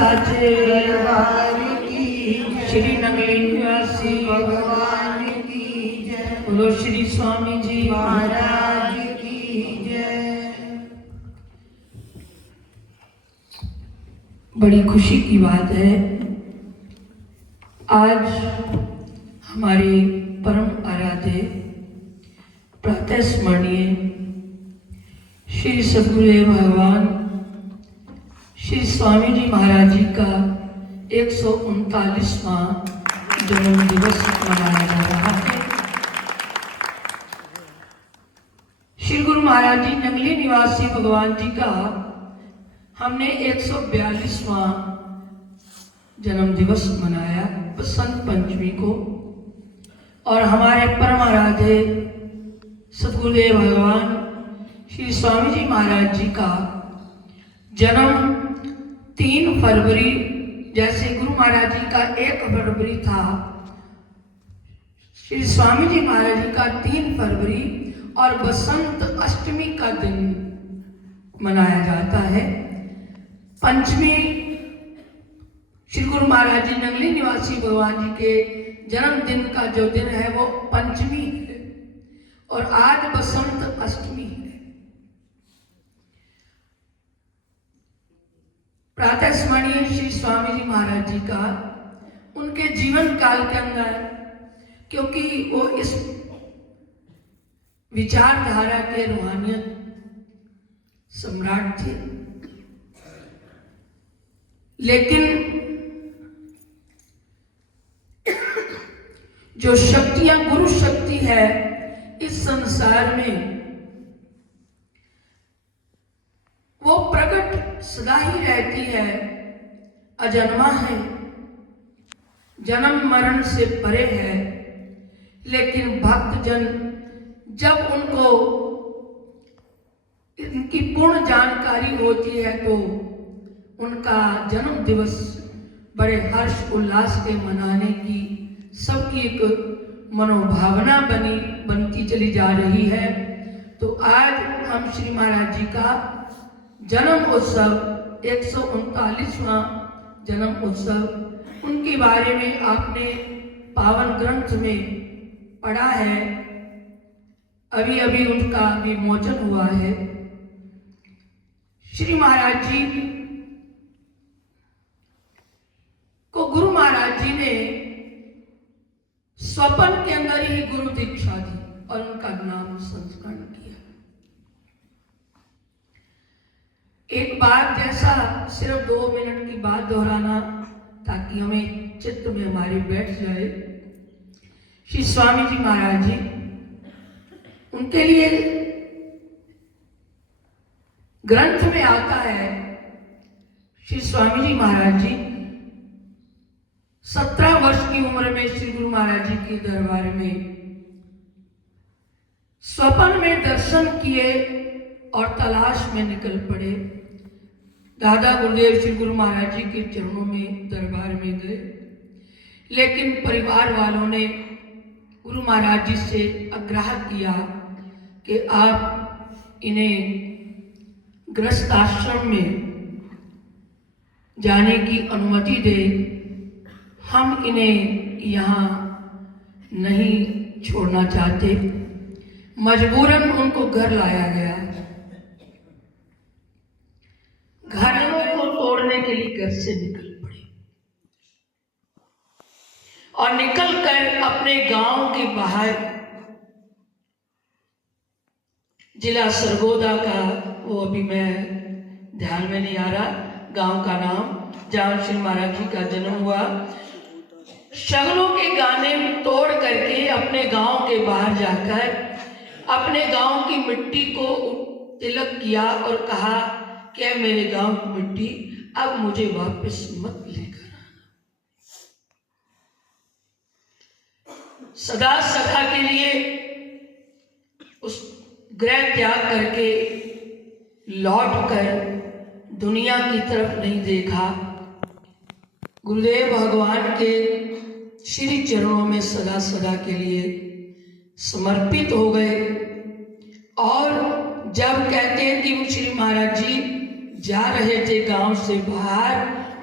साचे दरबार की जय। श्री नगली निवासी भगवान की जय। बोलो श्री स्वामी जी महाराज की जय। बड़ी खुशी की बात है, आज हमारे परम आराध्य प्रातः स्मरणीय श्री सद्गुरुदेव भगवान श्री स्वामी जी महाराज जी का 139वां जन्म दिवस मनाया जा रहा है। श्री गुरु महाराज जी नगली निवासी भगवान जी का हमने 142वां जन्म दिवस मनाया बसंत पंचमी को, और हमारे परम आराध्य सद्गुरुदेव भगवान श्री स्वामी जी महाराज जी का जन्म 3 फरवरी, जैसे गुरु महाराज जी का 1 फरवरी था, श्री स्वामी जी महाराज जी का 3 फरवरी और बसंत अष्टमी का दिन मनाया जाता है। पंचमी श्री गुरु महाराज जी नगली निवासी भगवान जी के जन्मदिन का जो दिन है वो पंचमी है, और आज बसंत अष्टमी है। प्रातः स्मरणीय श्री स्वामी जी महाराज जी का उनके जीवन काल के अंदर, क्योंकि वो इस विचारधारा के रूहानियत सम्राट थे, लेकिन जो शक्तियां गुरु शक्ति है इस संसार में, वो प्रकट सदा ही रहती है, अजन्मा है, जन्म मरण से परे है। लेकिन भक्तजन जब उनको इनकी पूर्ण जानकारी होती है तो उनका जन्म दिवस बड़े हर्ष उल्लास के मनाने की सबकी एक मनोभावना बनती चली जा रही है। तो आज हम श्री महाराज जी का जन्म उत्सव 139वां जन्म उत्सव, उनके बारे में आपने पावन ग्रंथ में पढ़ा है, अभी अभी उनका विमोचन हुआ है। श्री महाराज जी को गुरु महाराज जी ने स्वप्न के अंदर ही गुरु दीक्षा दी और उनका नाम संस्मरण किया। एक बात जैसा सिर्फ 2 मिनट की बात दोहराना ताकि हमें चित्त में हमारे बैठ जाए। श्री स्वामी जी महाराज जी, उनके लिए ग्रंथ में आता है, श्री स्वामी जी महाराज जी 17 वर्ष की उम्र में श्री गुरु महाराज जी के दरबार में स्वप्न में दर्शन किए और तलाश में निकल पड़े। दादा गुरुदेव श्री गुरु महाराज जी के चरणों में दरबार में गए, लेकिन परिवार वालों ने गुरु महाराज जी से आग्रह किया कि आप इन्हें गृहस्थ आश्रम में जाने की अनुमति दें, हम इन्हें यहाँ नहीं छोड़ना चाहते। मजबूरन उनको घर लाया गया। घरों को तोड़ने के लिए घर से निकल पड़े और निकलकर अपने गांव के बाहर, जिला सरगोदा का, वो अभी मैं ध्यान में नहीं आ रहा गांव का नाम, जहां श्री महाराज जी का जन्म हुआ, शगलों के गाने तोड़ करके अपने गांव के बाहर जाकर अपने गांव की मिट्टी को तिलक किया और कहा कि मेरे गांव की मिट्टी अब मुझे वापस मत लेकर आना। सदा सदा के लिए उस गृह त्याग करके लौट कर दुनिया की तरफ नहीं देखा, गुरुदेव भगवान के श्री चरणों में सदा सदा के लिए समर्पित हो गए। और जब कहते हैं कि श्री महाराज जी जा रहे थे गांव से बाहर,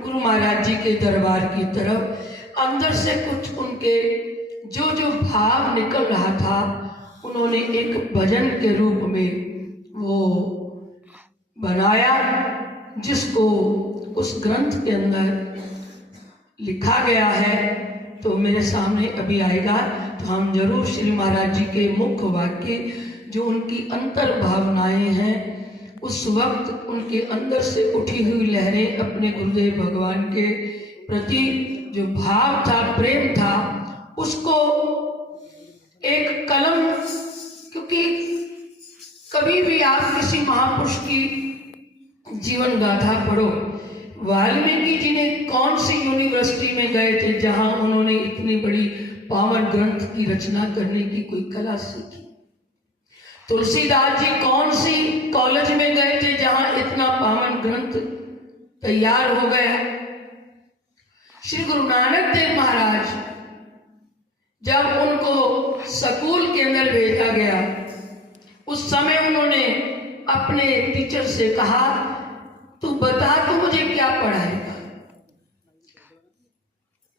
गुरु महाराज महाराज जी के दरबार की तरफ। अंदर से कुछ उनके जो जो भाव निकल रहा था, उन्होंने एक भजन के रूप में वो बनाया, जिसको उस ग्रंथ के अंदर लिखा गया है। तो मेरे सामने अभी आएगा, तो हम जरूर श्री महाराज जी के मुख्य वाक्य, जो उनकी अंतर भावनाएं हैं, उस वक्त उनके अंदर से उठी हुई लहरें अपने गुरुदेव भगवान के प्रति जो भाव था, प्रेम था, उसको एक कलम, क्योंकि कभी भी आप किसी महापुरुष की जीवन गाथा पढ़ो, वाल्मीकि जी ने कौन सी यूनिवर्सिटी में गए थे जहां उन्होंने इतनी बड़ी पावन ग्रंथ की रचना करने की कोई कला सीखी? तुलसीदास जी कौन सी कॉलेज में गए थे जहां इतना पावन ग्रंथ तैयार हो गया? श्री गुरु नानक देव महाराज जब उनको स्कूल के अंदर भेजा गया, उस समय उन्होंने अपने टीचर से कहा, तू बता तो मुझे क्या पढ़ाएगा,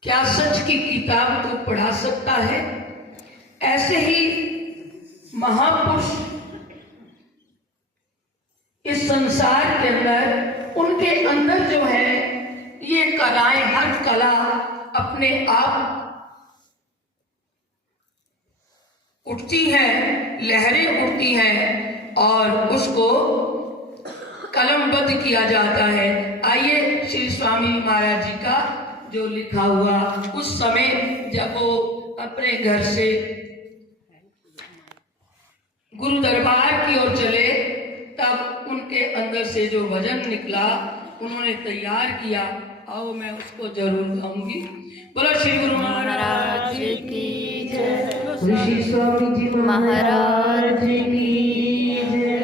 क्या सच की किताब तू पढ़ा सकता है? ऐसे ही महापुरुष इस संसार के अंदर, उनके अंदर जो है ये कलाएं, हर कला अपने आप उठती है, लहरें उठती हैं और उसको कलमबद्ध किया जाता है। आइए श्री स्वामी महाराज जी का जो लिखा हुआ, उस समय जब वो अपने घर से गुरु दरबार की ओर चले, तब उनके अंदर से जो भजन निकला उन्होंने तैयार किया। आओ मैं उसको जरूर गाऊंगी। बोलो श्री गुरु महाराज की जय, श्री स्वामी जी महाराज की जय।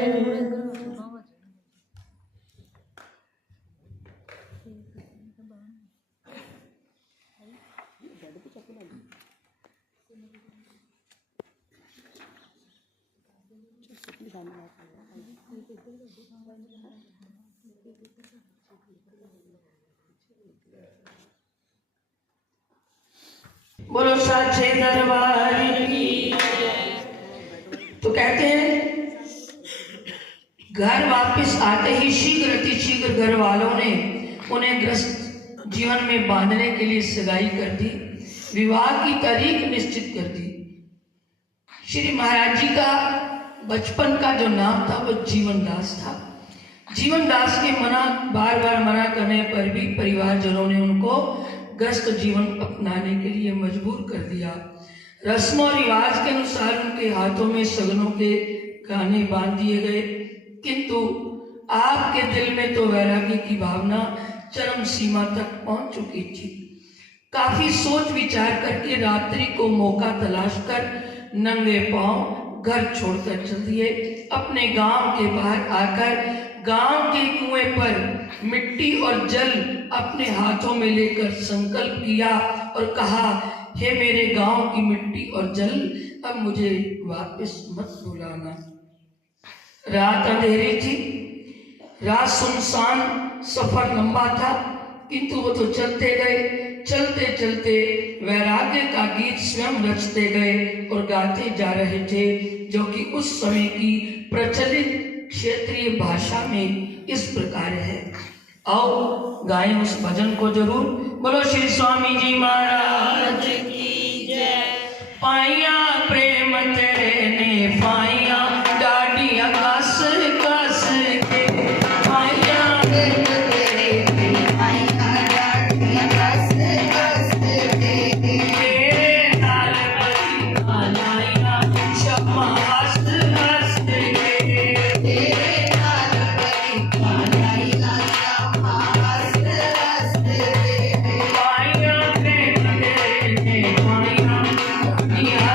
बोलो साचे दरबार की। तो कहते हैं, घर वापस आते ही शीघ्र अतिशीघ्र घर वालों ने उन्हें ग्रस्त जीवन में बांधने के लिए सगाई कर दी, विवाह की तारीख निश्चित कर दी। श्री महाराज जी का बचपन का जो नाम था वो जीवनदास था। जीवनदास के बार बार मना करने पर भी परिवारजनों ने उनको ग्रस्त जीवन अपनाने के लिए मजबूर कर दिया। रस्म और रिवाज के अनुसार उनके हाथों में सगनों के गाने बांध दिए गए, किंतु आपके दिल में तो वैराग्य की भावना चरम सीमा तक पहुंच चुकी थी। काफी सोच विचार करके रात्रि को मौका तलाश कर नंगे पांव घर छोड़कर चल दिए। अपने गांव के बाहर आकर गांव के कुएं पर मिट्टी और जल अपने हाथों में लेकर संकल्प किया और कहा, हे मेरे गांव की मिट्टी और जल, अब मुझे वापस मत बुलाना। रात अंधेरी थी, रात सुनसान, सफर लंबा था, किंतु वो तो चलते गए। चलते चलते वैराग्य का गीत स्वयं रचते गए और गाते जा रहे थे, जो कि उस समय की प्रचलित क्षेत्रीय भाषा में इस प्रकार है। आओ गाएं उस भजन को जरूर। बोलो श्री स्वामी जी महाराज की जय। पाइया प्रेम तेरे ने पाइया, डाडिया कस कस के, पाइया प्रेम तेरे ने पाइया, डाडिया कस कस के, तेरे नाल बड़ी नालाइया, शम्मा हस हस के, तेरे नाल बड़ी नालाइया, शम्मा हस हस के, पाइया प्रेम तेरे ने पाइया, डाडिया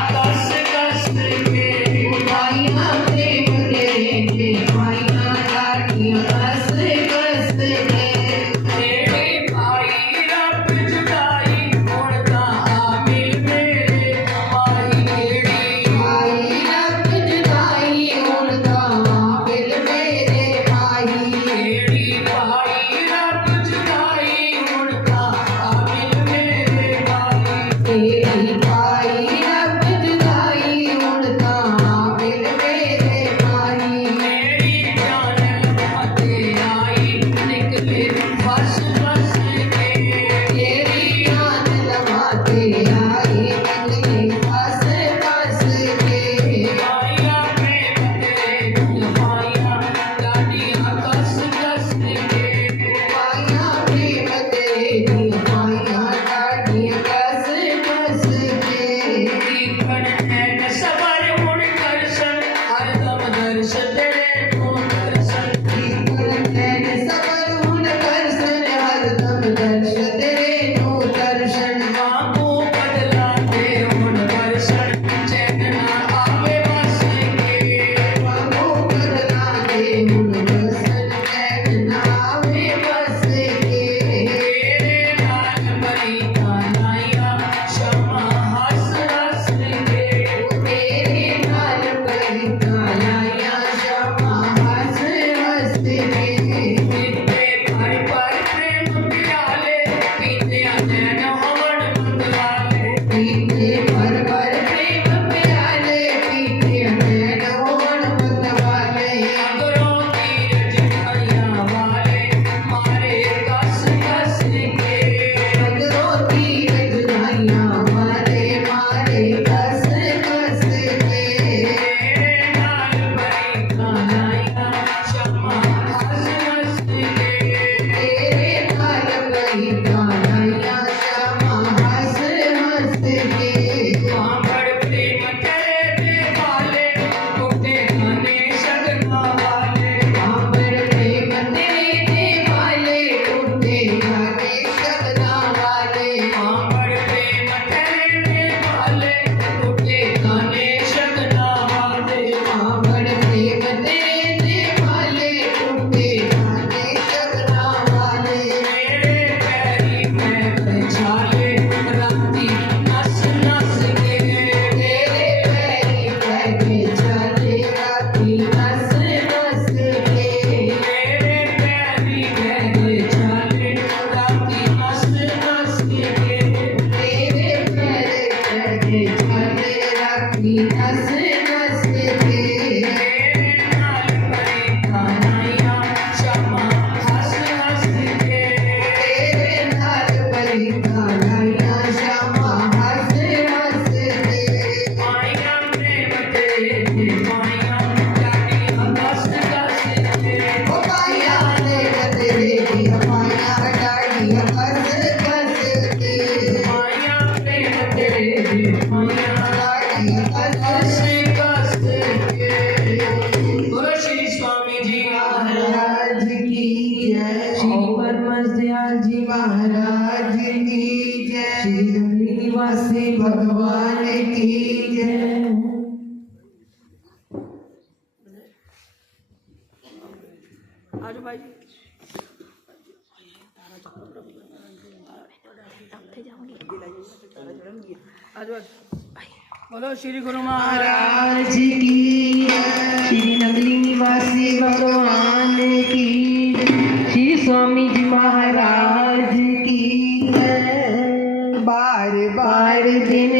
दर्श तेरे नो दर्शन मांगो बदला दे हुण दर्शन चैन ना आवे बस के मांगो बदला दे हुण दर्शन चैन ना आवे बस के तेरे नाल भरी कानाइया क्षमा हंस हंस के तेरे नाल भरी कानाइया क्षमा हंस हंस के पीते पर प्रेम प्याले पीते नैन हवन मंगलाले पीते पर प्रेम प्याले पीते नैन होवन मतवाले अगरों की रजनिया वाले मारे कस कस के अगरों की रजनाइयाँ मारे मारे कस कस के तेरे नाल भरी कानाइया क्षमा हंस हंस के तेरे नाल भरी कानाइयाँ क्षमा हंस हंस के सांभर प्रेम तेरे दे वाले टूटे गाने सगना वाले आंबर प्रेम तेरे दे वाले टूटे गाने शगना वाले सांभर प्रेम तेरे दे वाले टूटे गाने सगना वाले आंबर प्रेम तेरे दे वाले टूटे गाने शगना वाले मेरे पैरी में बचाले राती नस नस के तेरे पैरी पैके चले राती नस नस के मेरे पैरी में बचाले राती नस नस के तेरे पैरी पैके चले राती नस नस के तेरे नाल भरी कानाइया क्षमा हंस हंस के तेरे नाल भरी कानाइयाँ क्षमा हंस हंस के माया प्रेम तेरे दे माया लागी हंस हंस के ओ माया ने तेरे की माया डाली हंस हंस के माया प्रेम तेरे दे माया डाली हंस हंस हंस के बोलो श्री स्वामी जी महाराज की जय श्री परमदयाल जी महाराज की जय श्री दिल्ली निवासी भगवान की जय बोलो श्री गुरु महाराज महाराज की जय श्री नगली निवासी भगवान की जय श्री स्वामी जी महाराज की जय बार बार दिन